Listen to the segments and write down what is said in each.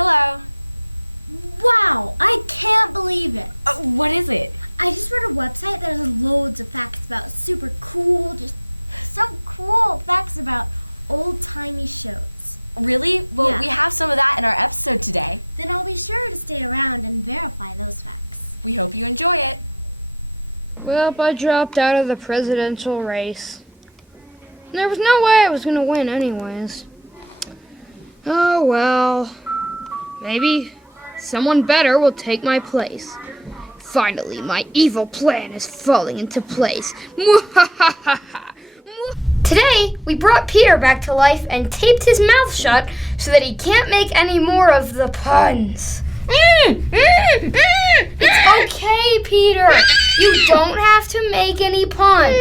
Hello. Wow, I can't believe it. What is it? I just read a website that has loads of facts about super cool, just some cool facts about old-timey shows. Really? Well, Yeah. we have some of that in our episode today. Then I'll be sure to stay around and verify those facts. We hope you enjoy it. Well, I dropped out of the presidential race. There was no way I was going to win anyways. Oh well. Maybe someone better will take my place. Finally, my evil plan is falling into place. Today, we brought Peter back to life and taped his mouth shut so that he can't make any more of the puns. It's okay, Peter. You don't have to make any puns.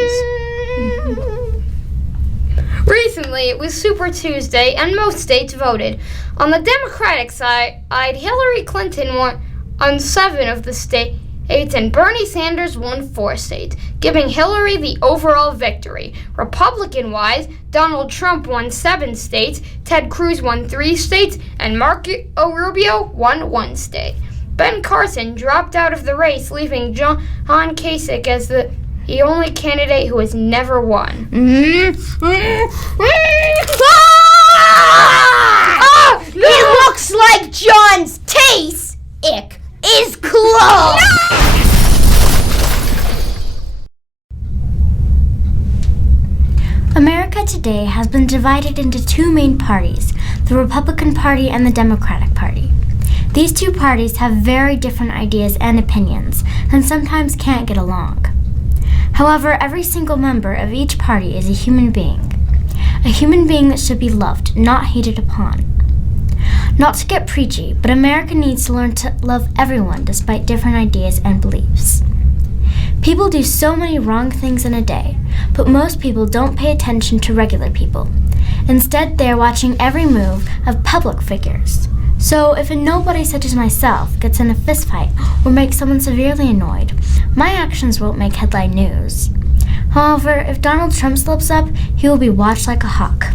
Recently, it was Super Tuesday, and most states voted. On the Democratic side, Hillary Clinton won on 7 of the states, and Bernie Sanders won 4 states, giving Hillary the overall victory. Republican-wise, Donald Trump won 7 states, Ted Cruz won 3 states, and Marco Rubio won 1 state. Ben Carson dropped out of the race, leaving John Kasich as the only candidate who has never won. It looks like John's taste is closed. America today has been divided into 2 main parties, the Republican Party and the Democratic Party. These 2 parties have very different ideas and opinions, and sometimes can't get along. However, every single member of each party is a human being that should be loved, not hated upon. Not to get preachy, but America needs to learn to love everyone despite different ideas and beliefs. People do so many wrong things in a day, but most people don't pay attention to regular people. Instead, they are watching every move of public figures. So, if a nobody such as myself gets in a fistfight or makes someone severely annoyed, my actions won't make headline news. However, if Donald Trump slips up, he will be watched like a hawk.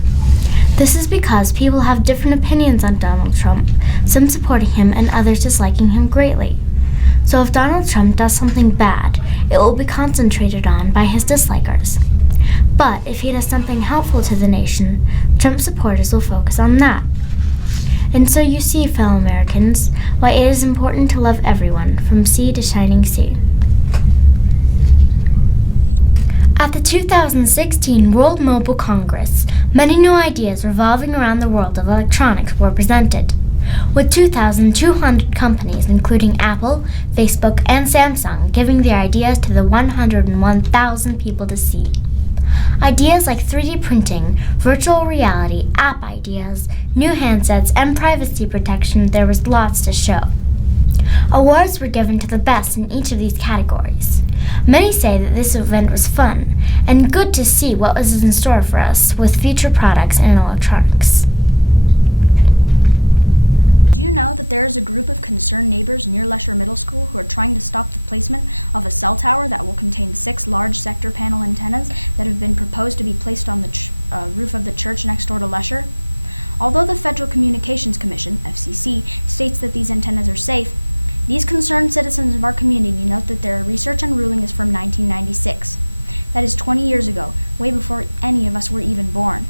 This is because people have different opinions on Donald Trump, some supporting him and others disliking him greatly. So if Donald Trump does something bad, it will be concentrated on by his dislikers. But if he does something helpful to the nation, Trump supporters will focus on that. And so you see, fellow Americans, why it is important to love everyone, from sea to shining sea. At the 2016 World Mobile Congress, many new ideas revolving around the world of electronics were presented, with 2,200 companies including Apple, Facebook, and Samsung giving their ideas to the 101,000 people to see. Ideas like 3D printing, virtual reality, app ideas, new handsets, and privacy protection, there was lots to show. Awards were given to the best in each of these categories. Many say that this event was fun, and good to see what was in store for us with future products in electronics. Do you know that there is a group of concerned neighbors near Lesher Middle School who are trying to stop the placement of a cell tower that will contain 6 large sector panel antennas that have been proposed to be placed on the roof of the church next door to Lesher? Although the Federal Communications Commission, FCC, states that these antennas are safe, these concerned citizens of our community note that their research and ruling is from 1996. That is 20 years ago, way before any of us were even born.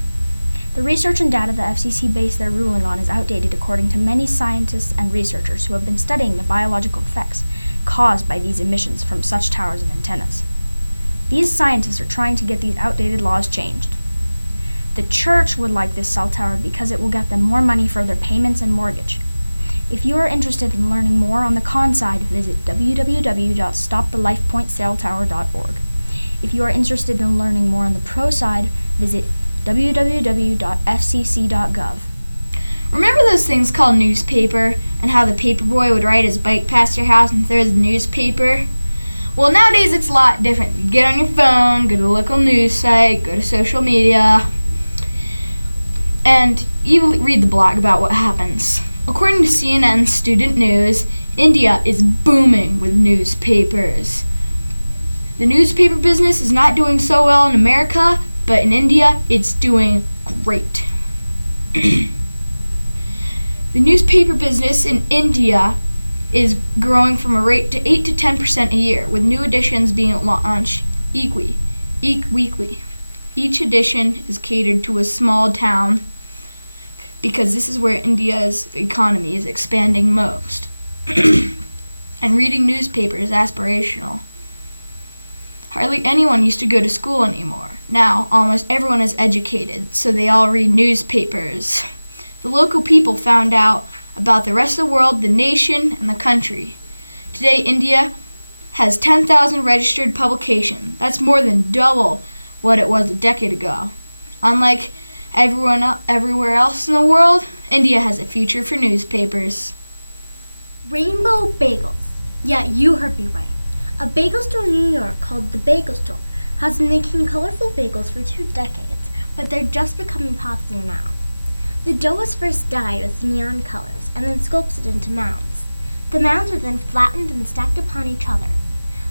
The research and data the FCC based their ruling on is outdated according to many scientists and researchers who have been studying the biological effects caused by these emissions from such towers and antennas. These scientists are trying to get these outdated laws changed. The church would like this cell tower because it will get them more money for their payments and mortgage. If you are interested in learning more on the con side, visit www.stopthelifepointcelltower.org. If you are interested in learning more on the pro side, visit www.fcc.gov. Remember those things called newspaper, and how the paper boy would ride his bike past your house and throw the newspaper? Well, nowadays it's a lot different. You get on your phone, go to a local news site, go to social media, and you read the blog about what happens. According to CNN Student News, India is booming with newspapers. The newspaper business is not doing so well in America, but in India, it's doing great. The newspaper business in India is growing from a rate to 8 to 10% a year, with new editions being launched weekly. Each edition is catered to a small town because this is where India's economy is expanding most. And reading newspapers is aspirational. Hardly anyone used to go to school anymore. Now, almost everyone is educated, so they all read newspapers. The local people found out about the rest of the world, the nation, and the country. Today, India has 10,000 registered publications. That's more than double what it was a decade ago. Unlike everywhere else in the world, India has a future for newspapers. Rainbow bagels. Yeah, you heard me right. A bagel store in New York called The Bagel Store has been making colorful bagels for 2 decades, but they're just becoming popular now. The dough was first dyed with neon colors and then sculpted into mounds. The mounds are then flattened and stacked upon each other.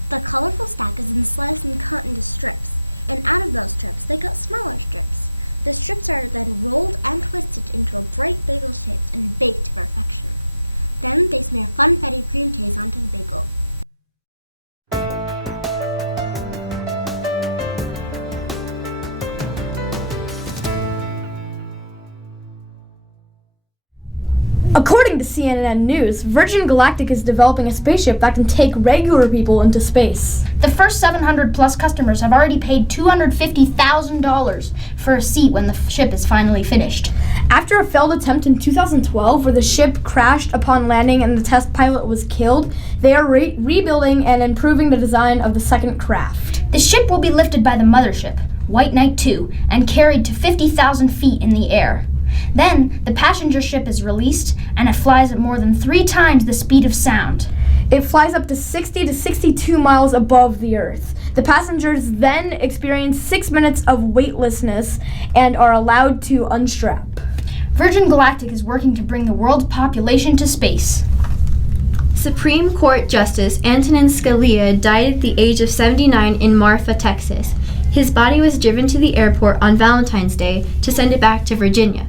The colorful stack is then sliced and cut into strips, and out of those strips they cut smaller strips. The strips are then rolled and twisted into a bright bagel shape and baked to perfection. Then they smear funfetti cream cheese onto the bagel. According to CNN News, Virgin Galactic is developing a spaceship that can take regular people into space. The first 700 plus customers have already paid $250,000 for a seat when the ship is finally finished. After a failed attempt in 2012 where the ship crashed upon landing and the test pilot was killed, they are rebuilding and improving the design of the second craft. The ship will be lifted by the mothership, White Knight 2, and carried to 50,000 feet in the air. Then, the passenger ship is released, and it flies at more than 3 times the speed of sound. It flies up to 60 to 62 miles above the Earth. The passengers then experience 6 minutes of weightlessness and are allowed to unstrap. Virgin Galactic is working to bring the world's population to space. Supreme Court Justice Antonin Scalia died at the age of 79 in Marfa, Texas. His body was driven to the airport on Valentine's Day to send it back to Virginia.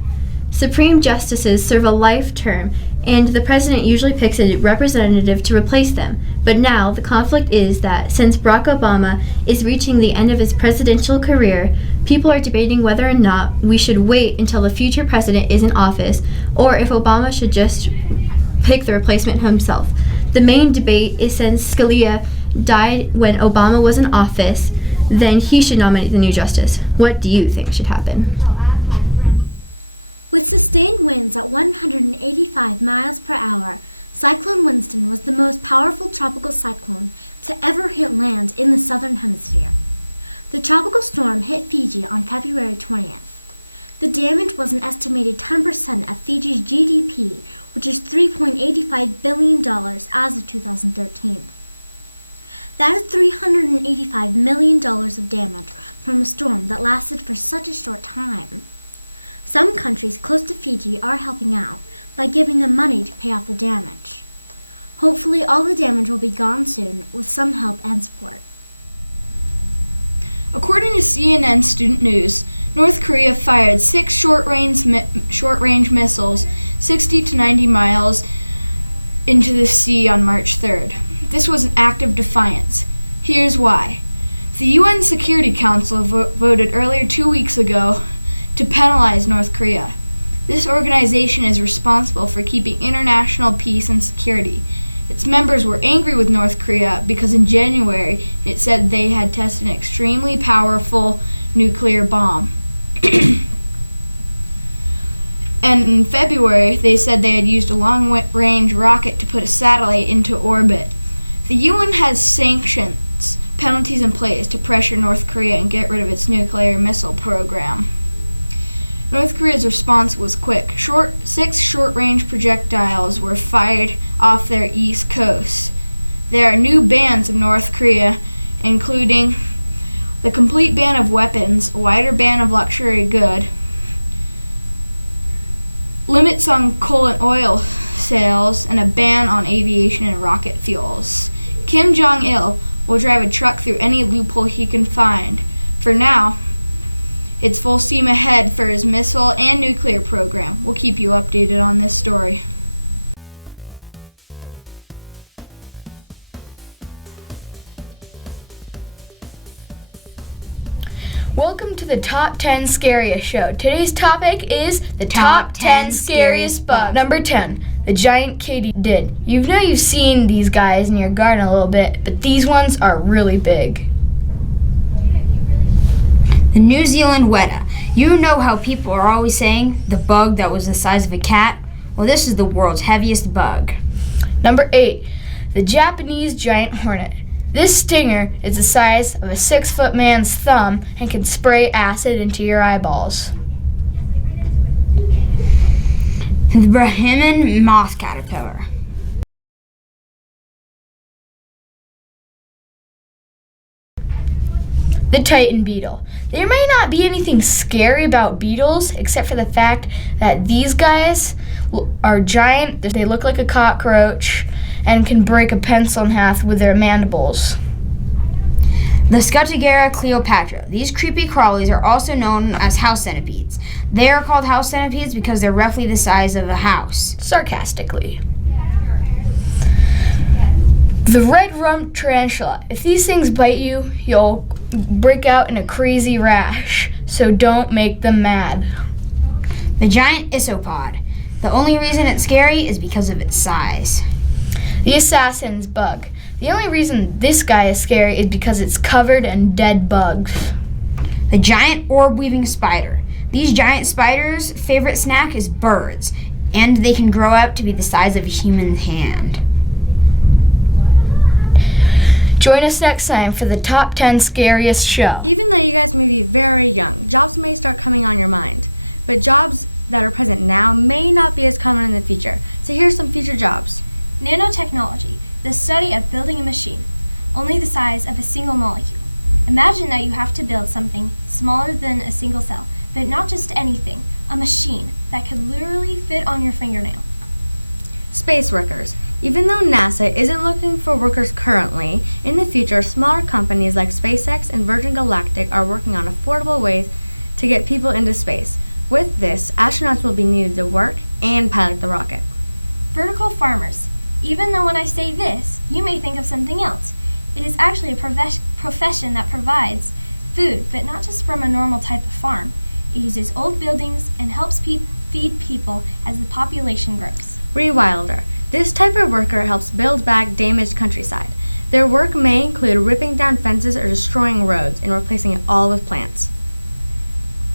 Supreme Justices serve a life term, and the president usually picks a representative to replace them. But now the conflict is that since Barack Obama is reaching the end of his presidential career, people are debating whether or not we should wait until the future president is in office, or if Obama should just pick the replacement himself. The main debate is since Scalia died when Obama was in office, then he should nominate the new justice. What do you think should happen? With sustained winds at 185 miles per hour, Cyclone Winston was the most powerful tropical cyclone to ever hit land in the southern hemisphere. The tropical storm hit Fiji on February 20th. The damage was an estimated 10% of Fiji's GDP, which is $3.85 billion as of 2013. That is $385 million of damage from a storm that lasted for such a short time. Some countries close to Fiji are helping out by giving them money to pay off the damage. Hopefully all the damage will be gone soon with some help and support. According to CNN Student News, North Korea fired 6 short-range missiles 60 to 90 miles into the sea on March 3rd. This was an act of defiance. Here's why. The UN Security Council voted earlier 2 weeks ago to penalize North Korea. This organization is responsible for keeping international peace and security. Its members were angry with North Korea because in January it said they had tested an extremely powerful nuclear bomb. And in February they said they had used a long-range rocket to put a satellite into orbit. The UN has sanctions, penalties in place to pressure North Korea and get rid of its nuclear missile program. North Korea's response was quick. 6 short-range projectiles were fired off their east coast. There are new bans of North Korea, including the complete ban of weapons, a wider ban of luxury goods, limits on coal and oil sales, and a ban on aviation and rocket fuels. Kim Jong-il will drive a truck through any loophole he can find. For now, It's full steam ahead for his missile and nuclear program. We'll keep you updated on this story. Welcome to the Top 10 Scariest Show. Today's topic is the Top 10 Scariest Bug. Number 10, the giant katydid. You've seen these guys in your garden a little bit, but these ones are really big. The New Zealand weta. You know how people are always saying the bug that was the size of a cat? Well, this is the world's heaviest bug. Number 8, the Japanese giant hornet. This stinger is the size of a 6-foot man's thumb and can spray acid into your eyeballs. The Brahmin moth caterpillar. The Titan beetle. There may not be anything scary about beetles except for the fact that these guys are giant, they look like a cockroach, and can break a pencil in half with their mandibles. The Scutigera cleopatra. These creepy crawlies are also known as house centipedes. They are called house centipedes because they're roughly the size of a house. Sarcastically. The red rump tarantula. If these things bite you, you'll break out in a crazy rash, so don't make them mad. The giant isopod. The only reason it's scary is because of its size. The assassin's bug. The only reason this guy is scary is because it's covered in dead bugs. The giant orb-weaving spider. These giant spiders' favorite snack is birds, and they can grow up to be the size of a human's hand. Join us next time for the Top 10 Scariest Show. Even though you guys may be very young, jobs may start coming on your mind. But jobs that are present now may not be as common in the future. So here's some future jobs. Nanotechnology, the study of building a machine, only the size of a single molecule. Imagine that you have to build something smaller than a single cell, but not just anything, a machine that could literally fit on your fingernail. Space workers. Even though NASA isn't looking for workers currently, in the future, smaller companies like SpaceX and Virgin Galactic are working on affordable ways to get people into space. With this, astronauts will be needed to work and pilot the rocket. Vertical farmers. Even though when I say this, you may think of something else. It is actually a profession that provides food, but not just from a normal type of farm. It uses old buildings and helps feed people as the population grows. Rewilder. This type of worker helps build back damaged countryside. Their work may include ripping down fences or destroying roads and replacing it all with plants.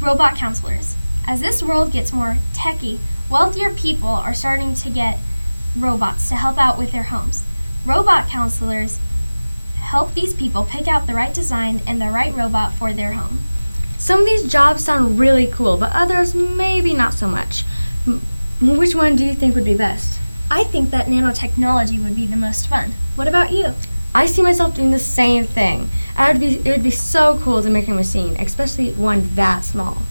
Robot counselors. As this world gets more techy, wealthier people are starting to get robots to help out with their homes. Robot counselors help these people pick out the right design and the right robot for their home. Some of these jobs sound really cool, but others maybe not so much. Which one do you think would be best? I think that nanotechnology would be the most fun. What about you? I see myself doing the same thing. It would be so cool to make a machine, especially one that small.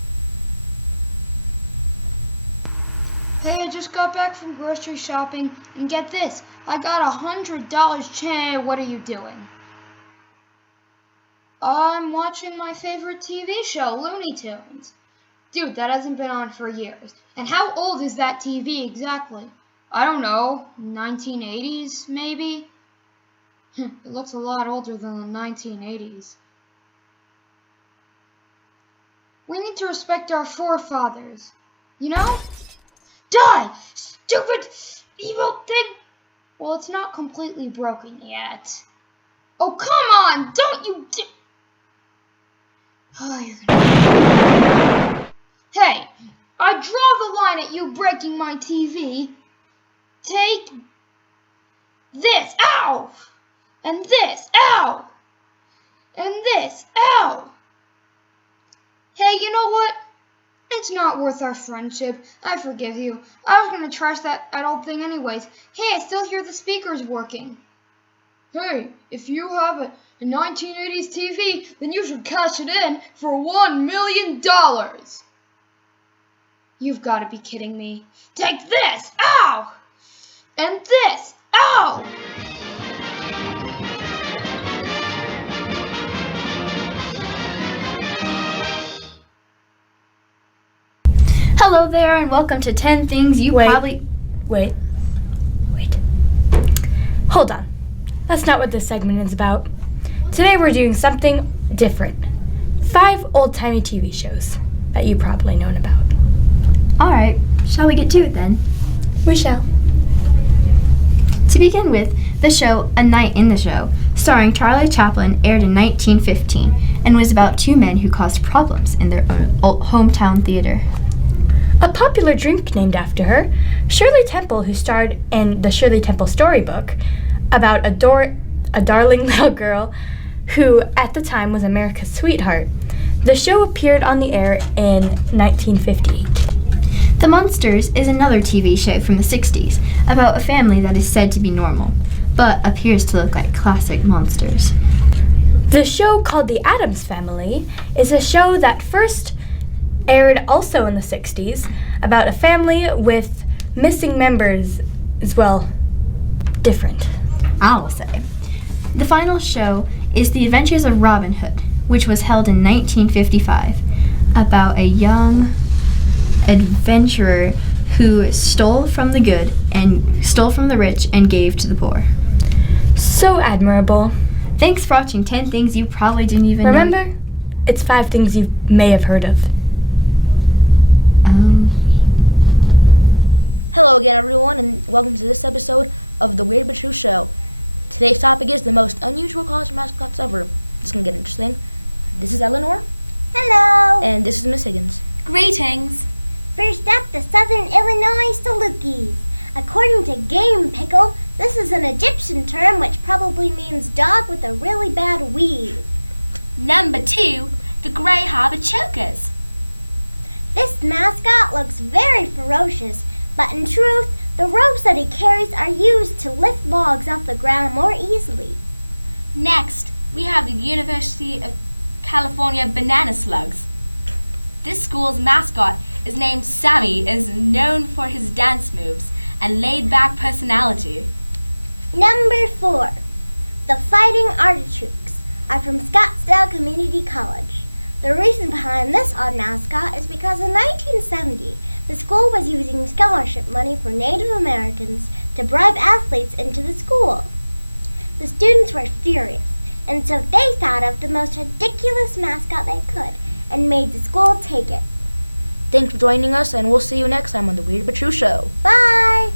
Hey, I just got back from grocery shopping, and get this, I got $100 change. What are you doing? I'm watching my favorite TV show, Looney Tunes. Dude, that hasn't been on for years. And how old is that TV exactly? I don't know, 1980s maybe? It looks a lot older than the 1980s. We need to respect our forefathers, you know? Die, stupid, evil thing! Well, it's not completely broken yet. Oh, come on! Don't you Hey, I draw the line at you breaking my TV. Take this, ow! And this, ow! And this, ow! Hey, you know what? It's not worth our friendship. I forgive you. I was gonna trash that old thing anyways. Hey, I still hear the speakers working. Hey, if you have a 1980s TV, then you should cash it in for $1 million. You've got to be kidding me. Take this, ow! And this, ow! Hello there, and welcome to 10 Things You Probably... Wait. Hold on. That's not what this segment is about. Today we're doing something different. 5 old-timey TV shows that you probably known about. Alright, shall we get to it then? We shall. To begin with, the show A Night in the Show, starring Charlie Chaplin, aired in 1915 and was about 2 men who caused problems in their own hometown theater. A popular drink named after her, Shirley Temple, who starred in the Shirley Temple storybook about a darling little girl who at the time was America's sweetheart. The show appeared on the air in 1958. The Munsters is another TV show from the 60s about a family that is said to be normal, but appears to look like classic monsters. The show called The Addams Family is a show that first aired also in the 60s about a family with missing members as well. Different, I'll say. The final show is The Adventures of Robin Hood, which was held in 1955 about a young adventurer who stole from the rich and gave to the poor. So admirable. Thanks for watching 10 Things You Probably Didn't Even Know. Remember, it's 5 things you may have heard of. Hello again, everyone, and welcome to this episode of The Weird But True Show. Today's topic is the most unusual college mascots ever. It's going to get interesting. This is Eleanor. Hello. And this is Miss Higgins. Greetings. First up, the Southern Illinois Salukis. According to Game Pickle, this is an Egyptian term which probably means dog with a really bad weave. Number 2, the Gray Harbor Chokers. This mascot looks very ferocious, but in truth, the ropes that he carries are used to lift logs off the ground more easily. Next, we have the University of California Banana Slugs. This school's mascot is named Sammy, is known for his dance moves and laid-back personality. Number 4, the Fighting Artichokes are from Scottsdale Community College. The reason behind this odd mascot is because in 1970, the school was using scholarship money for Native Americans to bribe athletes into the school. The students were furious, and so they thought of the most ridiculous mascot they could and made the school take it. Thanks for joining us, and we'll see you next time on The Weird But True Show. Bye!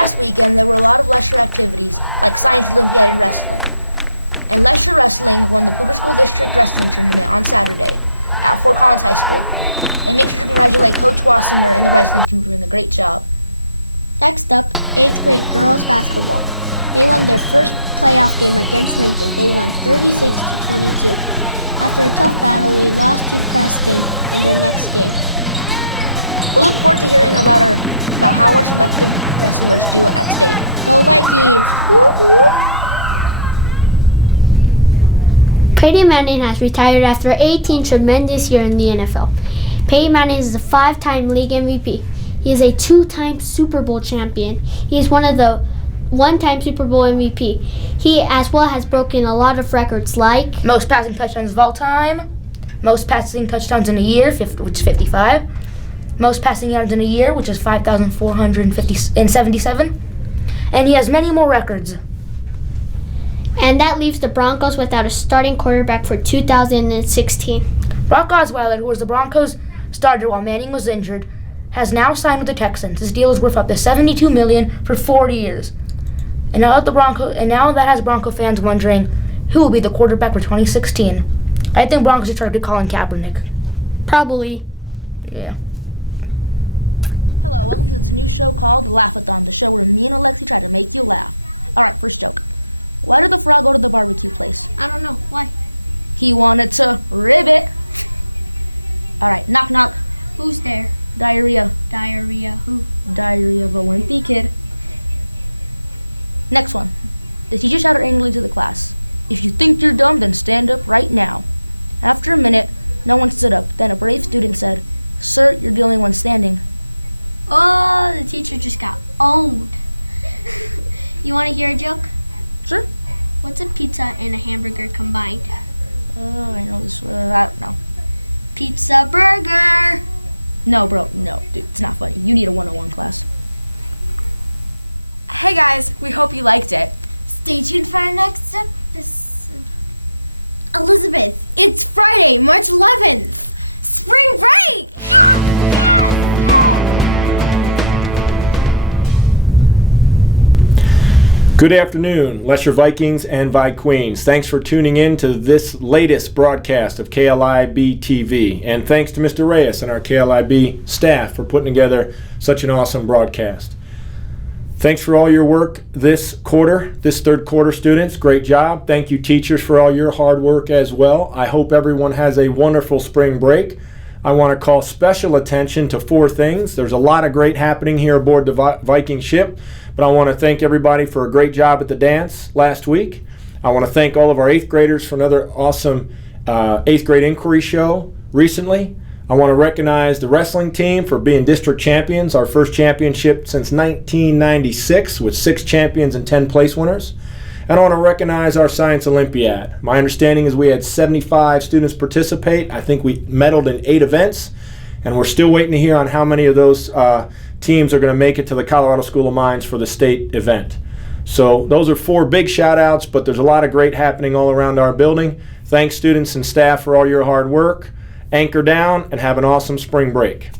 past weekend, there were a lot of Lesher activities, like Science Olympiad and wrestling. And Lesher Wrestling won the Porter School District Wrestling Tournament on Saturday at Fort Collins High School. And make sure to congratulate Coach Wassinger and the wrestling team for doing a great job. Next up, 8th grade girls basketball. They won their first playoff game against Lincoln. They won 36-22. After a tough battle, they lost to Preston in their next game. We'll look forward to hearing about how our selected wrestlers do at state. Go Vikings! Peyton Manning has retired after 18 tremendous years in the NFL. Peyton Manning is a 5-time league MVP. He is a 2-time Super Bowl champion. He is one of the 1-time Super Bowl MVP. He as well has broken a lot of records like most passing touchdowns of all time, most passing touchdowns in a year, which is 55, most passing yards in a year, which is 5,477, and he has many more records. And that leaves the Broncos without a starting quarterback for 2016. Brock Osweiler, who was the Broncos starter while Manning was injured, has now signed with the Texans. His deal is worth up to $72 million for 4 years. And now that has Bronco fans wondering who will be the quarterback for 2016. I think Broncos should try to Colin Kaepernick. Probably. Yeah. Hello, welcome to this new show called Laugh-a-thon, the show where me and Alexi try to make you laugh. Alright, first joke. Why did the frog go to the barbecue place? I don't know. Why? He wanted to rib it. Alright, knock knock. Who's there? Diarrhea. Diarrhea. Who? Diarrhea of a wimpy kid. Next one. The teacher shouted angrily to the class, "If you think you're dumb, then stand up right now." After a minute, no one stood up. Then a brave student said, "Sir, you're the only one standing." Oh, the teacher just got owned. You want to hear a joke? Sure. What's a pizza and a hamburger combined? I know this. I don't know. Pizza burger. No, bro. No, dude, it's not funny. You need a 101 class. Hey guys, we hope you liked it. Stay tuned for our next episode. Elizabeth, it's Friday, March 11th. Spring break! Good afternoon, Lesher Vikings and Vi Queens. Thanks for tuning in to this latest broadcast of KLIB TV. And thanks to Mr. Reyes and our KLIB staff for putting together such an awesome broadcast. Thanks for all your work this third quarter, students. Great job. Thank you, teachers, for all your hard work as well. I hope everyone has a wonderful spring break. I want to call special attention to 4 things. There's a lot of great happening here aboard the Viking ship, but I want to thank everybody for a great job at the dance last week. I want to thank all of our 8th graders for another awesome 8th grade inquiry show recently. I want to recognize the wrestling team for being district champions, our first championship since 1996 with 6 champions and 10 place winners. And I want to recognize our Science Olympiad. My understanding is we had 75 students participate. I think we medaled in 8 events, and we're still waiting to hear on how many of those teams are going to make it to the Colorado School of Mines for the state event. So those are 4 big shout outs, but there's a lot of great happening all around our building. Thanks, students and staff, for all your hard work. Anchor down and have an awesome spring break.